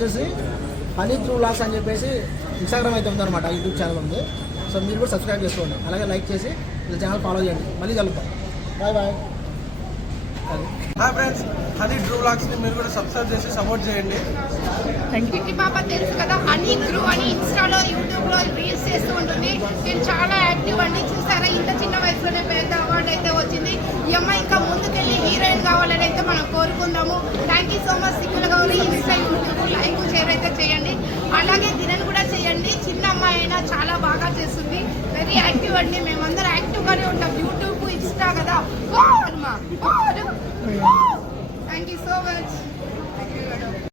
వచ్చేసి honey through vlogs అని చెప్పేసి ఇన్స్టాగ్రామ్ అయితే ఉందన్నమాట, యూట్యూబ్ ఛానల్ ఉంది. సో మీరు కూడా సబ్స్క్రైబ్ చేసుకోండి, అలాగే లైక్ చేసి ఇలా ఛానల్ ఫాలో చేయండి. మళ్ళీ కలుగుతాం. Bye bye. Hi friends, honey through వ్లాగ్స్ని మీరు కూడా సబ్స్క్రైబ్ చేసి సపోర్ట్ చేయండి. కిట్టి పాప తెలుసు కదా, హనీ త్రూ అని ఇన్స్టాలో యూట్యూబ్లో రీల్స్ చేస్తూ ఉంటుంది. నేను చాలా యాక్టివ్ అండి. చూసారా, ఇంత చిన్న వయసులోనే పెద్ద అవార్డు అయితే వచ్చింది. ఈ అమ్మాయి ఇంకా ముందుకెళ్ళి హీరోయిన్ కావాలని అయితే మనం కోరుకుందాము. థ్యాంక్ యూ సో మచ్ సిక్కుల Gowri. Insta YouTube like share అయితే చేయండి, అలాగే తినని కూడా చేయండి. చిన్న అమ్మాయి అయినా చాలా బాగా చేస్తుంది, వెరీ యాక్టివ్ అండి. మేమందరం యాక్టివ్గానే ఉంటాం. యూట్యూబ్ ఇన్స్టా కదా. Thank you so much.